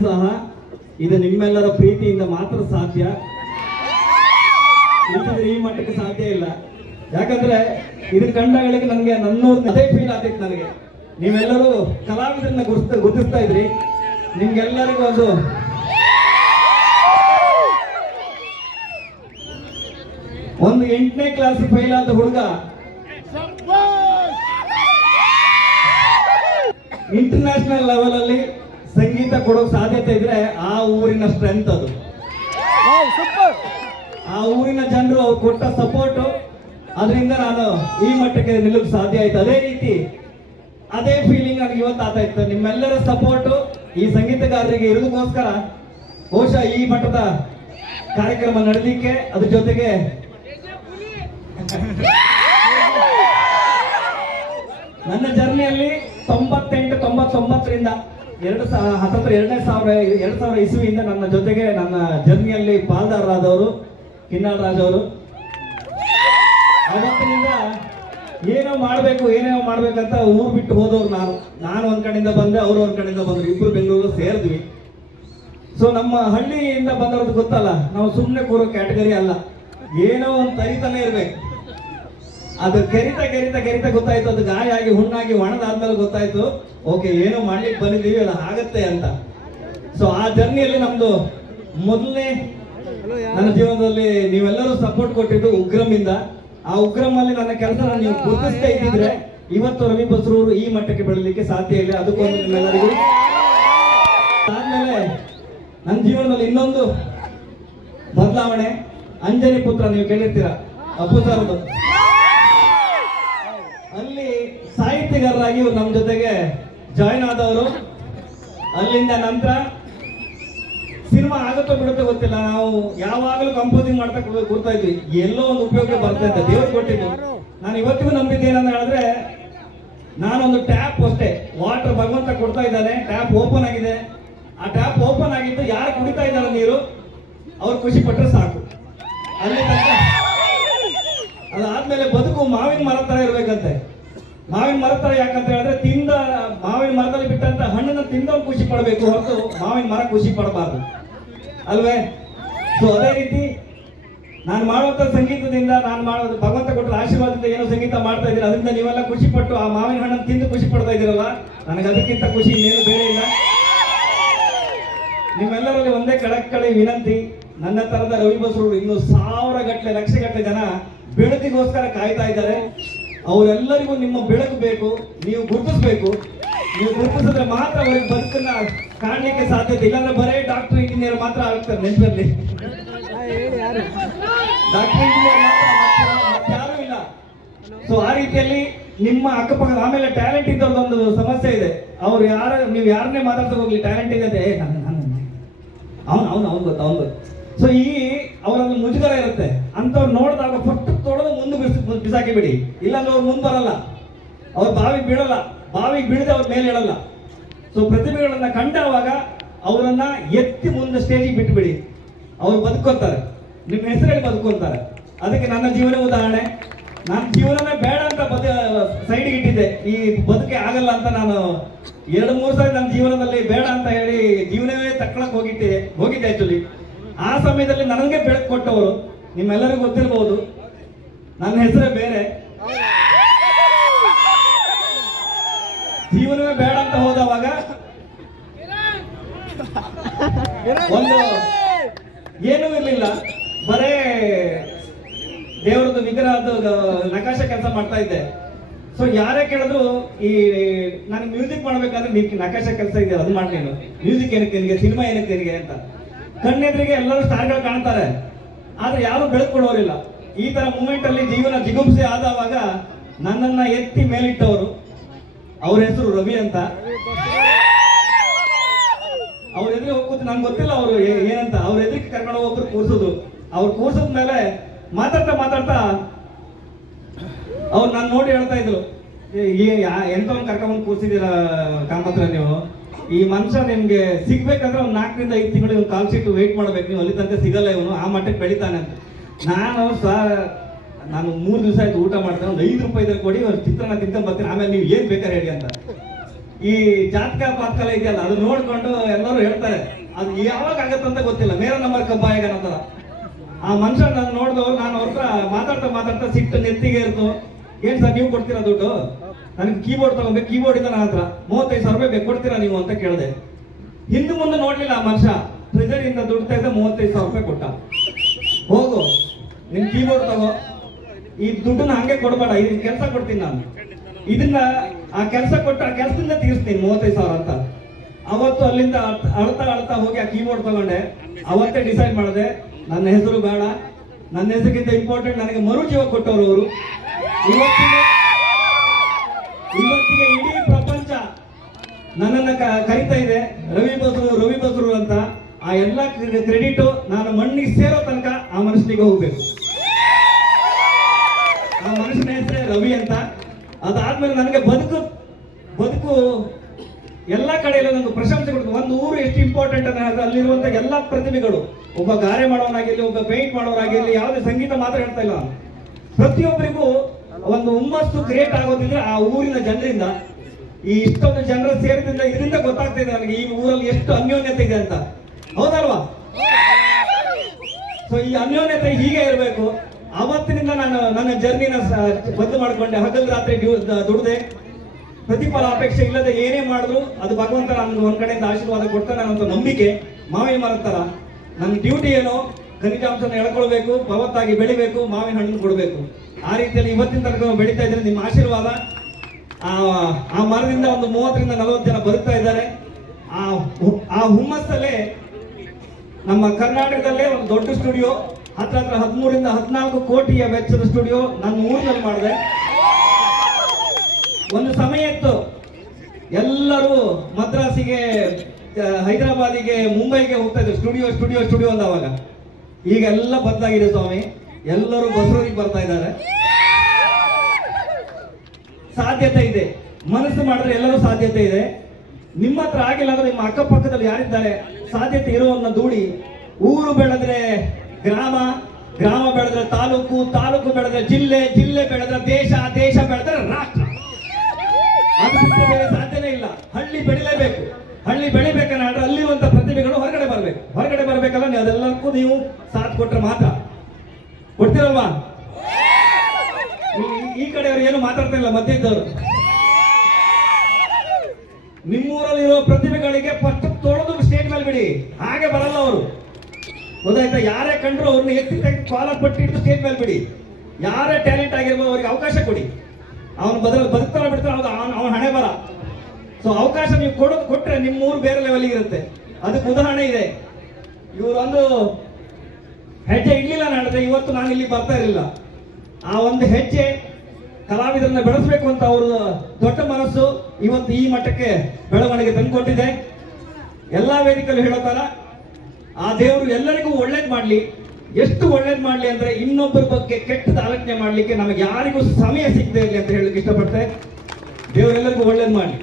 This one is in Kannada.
ಪ್ರೋತ್ಸಾಹ ಇದು ನಿಮ್ಮೆಲ್ಲರ ಪ್ರೀತಿಯಿಂದ ಮಾತ್ರ ಸಾಧ್ಯ. ಇಲ್ಲದಿದ್ರೆ ಈ ಮಟ್ಟಕ್ಕೆ ಸಾಧ್ಯ ಇಲ್ಲ. ಯಾಕಂದ್ರೆ ಇದು ಕಂಡಗಳಿಗೆ ನನಗೆ ನನ್ನ ಅದೇ ಫೀಲ್ ಆಗ್ತಿತ್ತು ನನಗೆ. ನೀವೆಲ್ಲರೂ ಕಲಾವಿದರನ್ನ ಗುರ್ತ ಗುರುತಿಸ್ತಾ ಇದ್ರಿ. ನಿಮ್ಗೆಲ್ಲರಿಗೂ ಒಂದು ಒಂದು ಎಂಟನೇ ಕ್ಲಾಸ್ ಫೈಲ್ ಆದ ಹುಡುಗ. ಇಂಟರ್ನ್ಯಾಷನಲ್ ಲೆವೆಲ್ ಅಲ್ಲಿ ಸಂಗೀತ ಕೊಡೋ ಸಾಧ್ಯತೆ ಇದ್ರೆ ಆ ಊರಿನ ಸ್ಟ್ರೆಂತ್ ಅದು. ಆ ಊರಿನ ಜನರು ಅವ್ರು ಕೊಟ್ಟ ಸಪೋರ್ಟ್ ಅದರಿಂದ ನಾನು ಈ ಮಟ್ಟಕ್ಕೆ ನಿಲ್ಲಕ್ಕೆ ಸಾಧ್ಯ ಆಯ್ತು. ಅದೇ ರೀತಿ ಅದೇ ಫೀಲಿಂಗ್ ನನಗೆ ಇವತ್ತು ಆತ ಇತ್ತು. ನಿಮ್ಮೆಲ್ಲರ ಸಪೋರ್ಟ್ ಈ ಸಂಗೀತಗಾರರಿಗೆ ಇರೋದಕ್ಕೋಸ್ಕರ ಬಹುಶಃ ಈ ಮಟ್ಟದ ಕಾರ್ಯಕ್ರಮ ನಡೆದಿಕ್ಕೆ ಅದ್ರ ಜೊತೆಗೆ ನನ್ನ ಜರ್ನಿಯಲ್ಲಿ ತೊಂಬತ್ತೆಂಟು ತೊಂಬತ್ತೊಂಬತ್ತರಿಂದ ಎರಡು ಸಾವಿರ ಹತ್ತತ್ರ ಎರಡನೇ ಸಾವಿರ ಎರಡು ಸಾವಿರ ಇಸುವಿಯಿಂದ ನನ್ನ ಜೊತೆಗೆ ನನ್ನ ಜರ್ನಿಯಲ್ಲಿ ಪಾಲ್ದಾರರಾದವರು ಕಿನ್ನಾಳ್ ರಾಜ್ ಅವರು ಅವತ್ತಿನಿಂದ ಏನೋ ಮಾಡಬೇಕು, ಏನೇನೋ ಮಾಡಬೇಕಂತ ಊರು ಬಿಟ್ಟು ಹೋದವ್ರು ನಾನು. ನಾನು ಒಂದು ಕಡೆಯಿಂದ ಬಂದೆ, ಅವರು ಒಂದು ಕಡೆಯಿಂದ ಬಂದ್ರು. ಇಬ್ಬರು ಬೆಂಗಳೂರು ಸೇರಿದ್ವಿ. ಸೊ ನಮ್ಮ ಹಳ್ಳಿಯಿಂದ ಬಂದವ್ರದ್ದು ಗೊತ್ತಲ್ಲ, ನಾವು ಸುಮ್ಮನೆ ಕೂರೋ ಕ್ಯಾಟಗರಿ ಅಲ್ಲ. ಏನೋ ಒಂದು ತರಿತಾನೆ ಇರ್ಬೇಕು. ಅದು ಕೆರಿತ ಕರಿತಾ ಕರಿತಾ ಗೊತ್ತಾಯ್ತು. ಅದು ಗಾಯ ಆಗಿ ಹುಣ್ಣಾಗಿ ಒಣದಾದ್ಮೇಲೆ ಗೊತ್ತಾಯ್ತು. ಓಕೆ ಏನೋ ಮಾಡ್ಲಿಕ್ಕೆ ಬಂದಿದ್ದೀವಿ ಅದು ಆಗತ್ತೆ ಅಂತ. ಸೊ ಆ ಜರ್ನಿಯಲ್ಲಿ ನಮ್ದು ಮೊದಲನೇ ನನ್ನ ಜೀವನದಲ್ಲಿ ನೀವೆಲ್ಲರೂ ಸಪೋರ್ಟ್ ಕೊಟ್ಟಿದ್ದು ಉಗ್ರಮಿಂದ. ಆ ಉಗ್ರಮಲ್ಲಿ ನನ್ನ ಕೆಲಸ ನೀವು ಗುರುತಿಸ್ತಾ ಇದ್ದಿದ್ರೆ ಇವತ್ತು ರವಿ ಬಸ್ರೂರು ಈ ಮಟ್ಟಕ್ಕೆ ಬೆಳಲಿಕ್ಕೆ ಸಾಧ್ಯ ಇಲ್ಲ. ಅದಕ್ಕೊಂದು ನಿಮ್ಮೆಲ್ಲರಿಗೂ. ಆದ್ಮೇಲೆ ನನ್ನ ಜೀವನದಲ್ಲಿ ಇನ್ನೊಂದು ಬದಲಾವಣೆ. ಅಂಜನಿ ಪುತ್ರ ನೀವು ಕೇಳಿರ್ತೀರ. ಅಪ್ಪು ಸರ್ದು ಇವ್ರು ನಮ್ಮ ಜೊತೆಗೆ ಜಾಯ್ನ್ ಆದವರು. ಅಲ್ಲಿಂದ ನಂತರ ಸಿನಿಮಾ ಆಗುತ್ತೋ ಬಿಡುತ್ತೋ ಗೊತ್ತಿಲ್ಲ. ನಾವು ಯಾವಾಗಲೂ ಕಂಪೋಸಿಂಗ್ ಮಾಡ್ತಾ ಕೂರ್ತಾ ಇದ್ವಿ. ಎಲ್ಲೋ ಒಂದು ಉಪಯೋಗ ಬರ್ತಾ ಇದ್ದೆ ದೇವ್ರು ಕೊಟ್ಟಿದ್ದು. ನಾನು ಇವತ್ತಿಗೂ ನಂಬಿದ್ದೇನಂತ ಹೇಳಿದ್ರೆ ನಾನೊಂದು ಟ್ಯಾಪ್ ಅಷ್ಟೇ. ವಾಟರ್ ಭಗವಂತ ಕೊಡ್ತಾ ಇದ್ದಾನೆ. ಟ್ಯಾಪ್ ಓಪನ್ ಆಗಿದೆ. ಆ ಟ್ಯಾಪ್ ಓಪನ್ ಆಗಿದ್ದು ಯಾರು ಕುಡಿತಾ ಇದ್ದಾರೆ ನೀರು, ಅವ್ರು ಖುಷಿ ಪಟ್ಟರೆ ಸಾಕು. ಅಲ್ಲಿ ಅದಾದ್ಮೇಲೆ ಬದುಕು ಮಾವಿನ ಮರ ತರ ಇರ್ಬೇಕಂತೆ. ಮಾವಿನ ಮರ ತರ ಯಾಕಂತ ಹೇಳಿದ್ರೆ ತಿಂದ ಮಾವಿನ ಮರದಲ್ಲಿ ಬಿಟ್ಟಂತ ಹಣ್ಣನ್ನು ತಿಂದವ್ರು ಖುಷಿ ಪಡಬೇಕು ಹೊರತು ಮಾವಿನ ಮರ ಖುಷಿ ಪಡಬಾರ್ದು. ಅಲ್ವೇ? ಸೊ ಅದೇ ರೀತಿ ನಾನು ಮಾಡುವಂಥ ಸಂಗೀತದಿಂದ, ನಾನು ಮಾಡೋದು ಭಗವಂತ ಕೊಟ್ಟ ಆಶೀರ್ವಾದದಿಂದ ಏನೋ ಸಂಗೀತ ಮಾಡ್ತಾ ಇದ್ದೀರ, ಅದರಿಂದ ನೀವೆಲ್ಲ ಖುಷಿ ಪಟ್ಟು ಆ ಮಾವಿನ ಹಣ್ಣನ್ನು ತಿಂದು ಖುಷಿ ಪಡ್ತಾ ಇದ್ದೀರಲ್ಲ, ನನಗೆ ಅದಕ್ಕಿಂತ ಖುಷಿ ಇನ್ನೇನು ಬೇರೆ ಇಲ್ಲ. ನಿಮ್ಮೆಲ್ಲರಲ್ಲಿ ಒಂದೇ ಕಳಕಳಿ ವಿನಂತಿ, ನನ್ನ ತರದ ರವಿ ಬಸರು ಇನ್ನು ಸಾವಿರ ಗಟ್ಟಲೆ ಲಕ್ಷ ಗಟ್ಟಲೆ ಜನ ಬೆಳಕಿಗೋಸ್ಕರ ಕಾಯ್ತಾ ಇದ್ದಾರೆ. ಅವರೆಲ್ಲರಿಗೂ ನಿಮ್ಮ ಬೆಳಕು ಬೇಕು, ನೀವು ಗುರುತಿಸಬೇಕು. ನೀವು ಗುರುತಿಸಿದ್ರೆ ಮಾತ್ರ ಅವ್ರಿಗೆ ಬದುಕನ್ನ ಕಾಣಲಿಕ್ಕೆ ಸಾಧ್ಯತೆ ಇಲ್ಲಾಂದ್ರೆ ಬರೇ ಡಾಕ್ಟರ್ ಇಂಜಿನಿಯರ್ ಮಾತ್ರ ಆಗ್ತಾರೆ ನೆನಪಲ್ಲಿ. ಡಾಕ್ಟರ್ ಇಂಜಿನಿಯರ್ ಮಾತ್ರ ಯಾರು ಇಲ್ಲ. ಸೊ ಆ ರೀತಿಯಲ್ಲಿ ನಿಮ್ಮ ಅಕ್ಕಪಕ್ಕದ ಆಮೇಲೆ ಟ್ಯಾಲೆಂಟ್ ಇದ್ದವ್ರದ್ದೊಂದು ಸಮಸ್ಯೆ ಇದೆ. ಅವ್ರು ಯಾರ, ನೀವು ಯಾರನ್ನೇ ಮಾತಾಡ್ತಾ ಹೋಗ್ಲಿ ಟ್ಯಾಲೆಂಟ್ ಇದೆ ಅವ್ನು ಅವನು ಅವನು, ಅವ್ನು ಗೊತ್ತು ಅವ್ನು ಗೊತ್ತು. ಸೊ ಈ ಅವರೊಂದು ಮುಜುಗರ ಇರುತ್ತೆ. ಅಂಥವ್ರು ನೋಡಿದಾಗ ಫಸ್ಟ್ ತೊಡೆದು ಮುಂದೆ ಬಿಡಿಸಿ ಬಿಸಾಕಿ ಬಿಡಿ. ಇಲ್ಲಾಂದ್ರೆ ಅವ್ರು ಮುಂದೆ ಬರಲ್ಲ. ಅವ್ರು ಬಾವಿಗೆ ಬೀಳಲ್ಲ. ಬಾವಿಗೆ ಬೀಳದೆ ಅವ್ರ ಮೇಲೆ ಇಡಲ್ಲ ಸೊ ಪ್ರತಿಭೆಗಳನ್ನ ಕಂಡಾಗ ಅವರನ್ನ ಎತ್ತಿ ಮುಂದೆ ಸ್ಟೇಜಿಗೆ ಬಿಟ್ಬಿಡಿ. ಅವ್ರು ಬದುಕೋತಾರೆ ನಿಮ್ಮ ಹೆಸರಲ್ಲಿ ಬದುಕೋತಾರೆ ಅದಕ್ಕೆ ನನ್ನ ಜೀವನ ಉದಾಹರಣೆ. ನನ್ನ ಜೀವನನೇ ಬೇಡ ಅಂತ ಬದ ಸೈಡ್ಗೆ ಇಟ್ಟಿದ್ದೆ. ಈ ಬದುಕೆ ಆಗಲ್ಲ ಅಂತ ನಾನು ಎರಡು ಮೂರು ಸಾರಿ ನನ್ನ ಜೀವನದಲ್ಲಿ ಬೇಡ ಅಂತ ಹೇಳಿ ಜೀವನವೇ ತಕ್ಕಳಕ್ ಹೋಗಿಟ್ಟಿದೆ ಹೋಗಿದ್ದೆ ಆಕ್ಚುಲಿ ಆ ಸಮಯದಲ್ಲಿ ನನಗೆ ಬೆಳಕು ಕೊಟ್ಟವರು ನಿಮ್ಮೆಲ್ಲರಿಗೂ ಗೊತ್ತಿರಬಹುದು ನನ್ನ ಹೆಸರೇ ಬೇರೆ. ಜೀವನವೇ ಬೇಡ ಅಂತ ಹೋದವಾಗ ಒಂದು ಏನೂ ಇರಲಿಲ್ಲ. ಬರೇ ದೇವರದ್ದು ವಿಗ್ರಹದ ನಕಾಶ ಕೆಲಸ ಮಾಡ್ತಾ ಇದ್ದೆ. ಸೊ ಯಾರೇ ಕೇಳಿದ್ರು ಈ ನಾನು ಮ್ಯೂಸಿಕ್ ಮಾಡ್ಬೇಕಾದ್ರೆ ನೀನು ನಕಾಶ ಕೆಲಸ ಇದೆ ಅದು ಮಾಡಿ ಮ್ಯೂಸಿಕ್ ಏನಕ್ಕೆ ನಿನಗೆ, ಸಿನಿಮಾ ಏನಕ್ಕೆ ನಿನಗೆ ಅಂತ. ಕಣ್ಣೆದ್ರಿಗೆ ಎಲ್ಲರೂ ಸ್ಟಾರ್ಗಳು ಕಾಣ್ತಾರೆ. ಆದರೆ ಯಾರು ಬೆಳ್ಕೊಡೋರಿಲ್ಲ ಈ ತರ ಮೂಮೆಂಟ್ ಅಲ್ಲಿ ಜೀವನ ಜಿಗುಪ್ಸೆ ಆದವಾಗ ನನ್ನನ್ನ ಎತ್ತಿ ಮೇಲಿಟ್ಟವರು ಅವ್ರ ಹೆಸರು ರವಿ ಅಂತ. ಅವ್ರ ಎದುರಿಗೆ ಹೋಗ್ಬೋದು. ನಂಗೆ ಗೊತ್ತಿಲ್ಲ ಅವರು ಏನಂತ. ಅವ್ರ ಎದುರಿಗೆ ಕರ್ಕೊಂಡು ಹೋಗೋಬ್ರು ಕೂರ್ಸೋದು. ಅವ್ರು ಕೂರ್ಸದ ಮೇಲೆ ಮಾತಾಡ್ತಾ ಮಾತಾಡ್ತಾ ಅವ್ರು ನಾನು ನೋಡಿ ಹೇಳ್ತಾ ಇದ್ರು. ಎಂತ ಕರ್ಕೊಂಬಂದು ಕೂರ್ಸಿದ್ದೀರ ಕಾಮತ್ರ ನೀವು? ಈ ಮನುಷ್ಯ ನಿಮ್ಗೆ ಸಿಗ್ಬೇಕಂದ್ರೆ ಒಂದು ನಾಲ್ಕರಿಂದ ಐದು ತಿಂಗಳು ಇವ್ನು ಕಾಲ್ ಶೀಟ್ ವೆಯ್ಟ್ ಮಾಡ್ಬೇಕು. ನೀವು ಅಲ್ಲಿ ತನಕ ಸಿಗಲ್ಲ ಇವನು, ಆ ಮಟ್ಟಕ್ಕೆ ಬೆಳಿತಾನೆ ಅಂತ. ನಾನು ಸಹ ನಾನು ಮೂರು ದಿವಸ ಆಯ್ತು ಊಟ ಮಾಡ್ತೇನೆ, ಒಂದು ಐದು ರೂಪಾಯಿ ಕೊಡಿ, ಒಂದು ಚಿತ್ರನ ತಿಂತ ಬರ್ತೀನಿ. ಆಮೇಲೆ ನೀವು ಏನ್ ಬೇಕಾದ್ರೆ ಹೇಳಿ ಅಂತ. ಈ ಜಾತಕ ಪಾತ್ಕಾಲ ಇದೆಯಲ್ಲ, ಅದು ನೋಡ್ಕೊಂಡು ಎಲ್ಲರೂ ಹೇಳ್ತಾರೆ, ಅದು ಯಾವಾಗ ಆಗತ್ತಂತ ಗೊತ್ತಿಲ್ಲ. ಮೇರ ನಂಬರ್ ಕಬ್ಬ ಆ ಮನುಷ್ಯ ನಾನು ನೋಡಿದವ್ರು, ನಾನು ಅವ್ರ ಹತ್ರ ಮಾತಾಡ್ತಾ ಮಾತಾಡ್ತಾ ಸಿಟ್ಟು ನೆತ್ತಿಗೆ ಇರ್ತು ಏನ್ ಸರ್ ನೀವು ಕೊಡ್ತೀರಾ ದುಡ್ಡು? ನನಗೆ ಕೀಬೋರ್ಡ್ ತಗೊಂಡೆ ಕೀಬೋರ್ಡ್ ಇಂದ ನನ್ನ ಹತ್ರ ಮೂವತ್ತೈದು ಸಾವಿರ ರೂಪಾಯಿ ಬೇಕು, ಕೊಡ್ತೀರಾ ನೀವು ಅಂತ ಕೇಳಿದೆ. ಹಿಂದೆ ಮುಂದೆ ನೋಡ್ಲಿಲ್ಲ ಆ ಮನುಷ್ಯ. ಟ್ರೆಜರಿಯಿಂದ ದುಡ್ಡು ತೆಗೆದು ಮೂವತ್ತೈದು ಸಾವಿರ ರೂಪಾಯಿ ಕೊಟ್ಟ. ಹೋಗು, ನಿನ್ ಕೀಬೋರ್ಡ್ ತಗೋ. ಈ ದುಡ್ಡನ್ನ ಹಂಗೆ ಕೊಡಬೇಡ ಇದನ್ನ ಕೆಲಸ ಕೊಡ್ತೀನಿ ನಾನು. ಇದನ್ನ ಆ ಕೆಲಸ ಕೊಟ್ಟ ಆ ಕೆಲಸದಿಂದ ತೀರಿಸ್ತೀನಿ ಮೂವತ್ತೈದು ಸಾವಿರ ಅಂತ. ಅವತ್ತು ಅಲ್ಲಿಂದ ಅಳ್ತ- ಅಳ್ತಾ ಅಳ್ತಾ ಹೋಗಿ ಆ ಕೀಬೋರ್ಡ್ ತಗೊಂಡೆ. ಅವತ್ತೇ ಡಿಸೈಡ್ ಮಾಡಿದೆ, ನನ್ನ ಹೆಸರು ಬೇಡ. ನನ್ನ ಹೆಸರಿಗಿಂತ ಇಂಪಾರ್ಟೆಂಟ್ ನನಗೆ ಮರು ಜೀವ ಕೊಟ್ಟವರು ಅವರು. ಇವತ್ತಿಗೆ ಇವತ್ತಿಗೆ ಇಡೀ ಪ್ರಪಂಚ ನನ್ನನ್ನ ಕರಿತಾ ಇದೆ. ರವಿ ಬಸರು ರವಿ ಬಸರು ಅಂತ ಆ ಎಲ್ಲ ಕ್ರೆಡಿಟ್ ನಾನು ಮಣ್ಣಿಗೆ ಸೇರೋ ತನಕ ಆ ಮನುಷ್ಯನಿಗೆ ಹೋಗ್ಬೇಕು. ಆ ಮನುಷ್ಯನ ಹೆಸರೇ ರವಿ ಅಂತ. ಅದಾದ್ಮೇಲೆ ನನಗೆ ಬದುಕು ಬದುಕು ಎಲ್ಲ ಕಡೆಯಲ್ಲೂ ನನಗೆ ಪ್ರಶಂಸೆ ಕೊಡ್ತು ಒಂದು ಊರು ಎಷ್ಟು ಇಂಪಾರ್ಟೆಂಟ್ ಅಂತ ಅಲ್ಲಿರುವಂತ ಎಲ್ಲ ಪ್ರತಿಭೆಗಳು. ಒಬ್ಬ ಗಾರೆ ಮಾಡೋನಾಗಿರ್ಲಿ, ಒಬ್ಬ ಪೇಂಟ್ ಮಾಡೋರಾಗಿರ್ಲಿ, ಯಾವುದೇ ಸಂಗೀತ ಮಾತ್ರ ಹೇಳ್ತಾ ಇಲ್ಲ ಪ್ರತಿಯೊಬ್ಬರಿಗೂ ಒಂದು ಹುಮ್ಮಸ್ಸು ಕ್ರಿಯೇಟ್ ಆಗೋದಿದ್ರೆ ಆ ಊರಿನ ಜನರಿಂದ, ಈ ಇಷ್ಟೊಂದು ಜನರ ಸೇರಿದ್ರಿಂದ ಇದರಿಂದ ಗೊತ್ತಾಗ್ತಾ ಇದೆ ನನಗೆ, ಈ ಊರಲ್ಲಿ ಎಷ್ಟು ಅನ್ಯೋನ್ಯತೆ ಇದೆ ಅಂತ. ಹೌದಲ್ವಾ? ಸೊ ಈ ಅನ್ಯೋನ್ಯತೆ ಹೀಗೆ ಇರಬೇಕು. ಅವತ್ತಿನಿಂದ ನಾನು ನನ್ನ ಜರ್ನಿನ ಬದ್ದು ಮಾಡಿಕೊಂಡೆ. ಹಗಲು ರಾತ್ರಿ ದುಡ್ದೆ. ಪ್ರತಿಫಲ, ಅಪೇಕ್ಷೆ ಇಲ್ಲದೆ ಏನೇ ಮಾಡಿದ್ರು, ಅದು ಭಗವಂತ ನನ್ನ ಒಂದ್ ಕಡೆಯಿಂದ ಆಶೀರ್ವಾದ ಕೊಡ್ತಾನೆ ಅನ್ನೋ ನಂಬಿಕೆ ಮಾವಿ ಮರದ ತರ ನನ್ನ ಡ್ಯೂಟಿ ಏನು? ಖನಿಜಾಂಶನ ಎಳ್ಕೊಳ್ಬೇಕು ಫಲವತ್ತಾಗಿ ಬೆಳಿಬೇಕು, ಮಾವಿನ ಹಣ್ಣು ಕೊಡಬೇಕು. ಆ ರೀತಿಯಲ್ಲಿ ಇವತ್ತಿನ ತನಕ ಬೆಳೀತಾ ಇದ್ರೆ ನಿಮ್ಮ ಆಶೀರ್ವಾದ. ಆ ಮರದಿಂದ ಒಂದು ಮೂವತ್ತರಿಂದ ನಲವತ್ತು ಜನ ಬದುಕ್ತಾ ಇದ್ದಾರೆ. ಆ ಆ ಹುಮ್ಮಸ್ಸಲ್ಲೇ ನಮ್ಮ ಕರ್ನಾಟಕದಲ್ಲೇ ಒಂದು ದೊಡ್ಡ ಸ್ಟುಡಿಯೋ ಹತ್ರ ಹತ್ರ ಹದಿಮೂರಿಂದ ಹದಿನಾಲ್ಕು ಕೋಟಿಯ ವೆಚ್ಚದ ಸ್ಟುಡಿಯೋ ನನ್ನ ಊರಿನಲ್ಲಿ ಮಾಡಿದೆ. ಒಂದು ಸಮಯ ಇತ್ತು. ಎಲ್ಲರೂ ಮದ್ರಾಸಿಗೆ ಹೈದರಾಬಾದಿಗೆ, ಮುಂಬೈಗೆ ಹೋಗ್ತಾ ಇದ್ರು. ಸ್ಟುಡಿಯೋ ಸ್ಟುಡಿಯೋ ಸ್ಟುಡಿಯೋ ಅಂದ ಅವಾಗ ಈಗ ಎಲ್ಲ ಬದಲಾಗಿದೆ ಸ್ವಾಮಿ. ಎಲ್ಲರೂ ಬಸರೂರಿಗೆ ಬರ್ತಾ ಇದ್ದಾರೆ. ಸಾಧ್ಯತೆ ಇದೆ. ಮನಸ್ಸು ಮಾಡಿದ್ರೆ ಎಲ್ಲರೂ ಸಾಧ್ಯತೆ ಇದೆ. ನಿಮ್ಮ ಹತ್ರ ಆಗಿಲ್ಲ ಅಂದ್ರೆ ನಿಮ್ಮ ಅಕ್ಕಪಕ್ಕದಲ್ಲಿ ಯಾರಿದ್ದಾರೆ? ಸಾಧ್ಯತೆ ಇರುವನ್ನ ದೂಡಿ. ಊರು ಬೆಳೆದ್ರೆ ಗ್ರಾಮ ಗ್ರಾಮ ಬೆಳೆದ್ರೆ ತಾಲೂಕು ತಾಲೂಕು ಬೆಳೆದ್ರೆ ಜಿಲ್ಲೆ ಜಿಲ್ಲೆ ಬೆಳೆದ್ರೆ ದೇಶ ದೇಶ ಬೆಳೆದ್ರೆ ಈ- ಕಡೆ ಕಡೆಯವರು ಏನು ಮಾತಾಡ್ತಾ ಇಲ್ಲ, ಮಧ್ಯ ಇದ್ದವರು? ನಿಮ್ಮೂರಲ್ಲಿರೋ ಪ್ರತಿಭೆಗಳಿಗೆ ಫಸ್ಟ್ ತೊಳೆದು ಸ್ಟೇಜ್ ಮೇಲೆ ಬಿಡಿ. ಹಾಗೆ ಬರಲ್ಲ ಅವರು. ಗೊತ್ತಾಯ್ತಾ? ಯಾರೇ ಕಂಡ್ರು ಅವ್ರನ್ನ ಎತ್ತಿ ತೆಗೆದು ಕಾಲ ಪಟ್ಟಿಟ್ಟು ಸ್ಟೇಜ್ ಮೇಲೆ ಬಿಡಿ. ಯಾರೇ ಟ್ಯಾಲೆಂಟ್ ಆಗಿರ್ಬೋದು ಅವ್ರಿಗೆ ಅವಕಾಶ ಕೊಡಿ. ಅವನು ಬದಲ ಬದುಕ್ತಾರ ಬಿಡ್ತಾರ ಅವನ ಅವನ ಹಣೆ ಬರ. ಸೊ ಅವಕಾಶ ನೀವು ಕೊಡೋದು ಕೊಟ್ರೆ ನಿಮ್ಮೂರು ಬೇರೆ ಲೆವೆಲ್ಗೆ ಇರುತ್ತೆ. ಅದಕ್ಕೆ ಉದಾಹರಣೆ ಇದೆ. ಇವರೊಂದು ಹೆಜ್ಜೆ ಇಡ್ಲಿಲ್ಲ ನಡೆದ್ರೆ ಇವತ್ತು ನಾನು ಇಲ್ಲಿ ಬರ್ತಾ ಇರಲಿಲ್ಲ. ಆ ಒಂದು ಹೆಜ್ಜೆ ಕಲಾವಿದರನ್ನ ಬೆಳೆಸಬೇಕು ಅಂತ ಅವರು ದೊಡ್ಡ ಮನಸ್ಸು ಇವತ್ತು ಈ ಮಟ್ಟಕ್ಕೆ ಬೆಳವಣಿಗೆ ತಂದುಕೊಟ್ಟಿದೆ. ಎಲ್ಲ ವೇದಿಕೆಯಲ್ಲೂ ಹೇಳೋ ಥರ ಆ ದೇವರು ಎಲ್ಲರಿಗೂ ಒಳ್ಳೇದ್ ಮಾಡ್ಲಿ. ಎಷ್ಟು ಒಳ್ಳೇದ್ ಮಾಡ್ಲಿ ಅಂದ್ರೆ ಇನ್ನೊಬ್ಬರ ಬಗ್ಗೆ ಕೆಟ್ಟದ ಆಲೋಚನೆ ಮಾಡಲಿಕ್ಕೆ ನಮಗೆ ಯಾರಿಗೂ ಸಮಯ ಸಿಗದೆ ಇರಲಿ ಅಂತ ಹೇಳಲಿಕ್ಕೆ ಇಷ್ಟಪಡ್ತೆ ದೇವರೆಲ್ಲರಿಗೂ ಒಳ್ಳೇದು ಮಾಡ್ಲಿ.